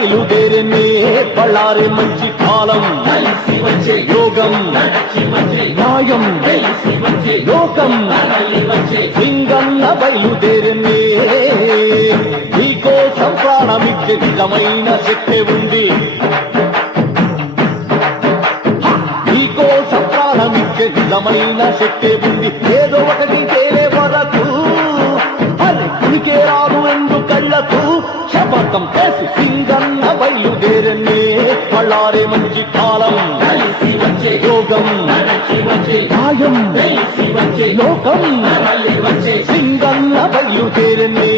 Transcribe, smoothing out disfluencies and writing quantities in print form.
బయలుదేరనే బళ్ళారే మంచి కాలం యోగం న్యాయం లోకం సింగన్న బయలుదేరనే నీకోసం ప్రాణమిచ్చే నిజమైన శక్తి ఉంది నీకోసం ప్రాణమిచ్చే నిజమైన శక్తి ఉంది ఏదో ఒకటి తేలే వరకు ఉనికే రాదు ఎందు కళ్ళకు శపథం చేసి సింగన్న బయలుదేరనే బళ్ళారే మంచి కాలం యోగం న్యాయం లోకం సింగన్న బయలుదేరనే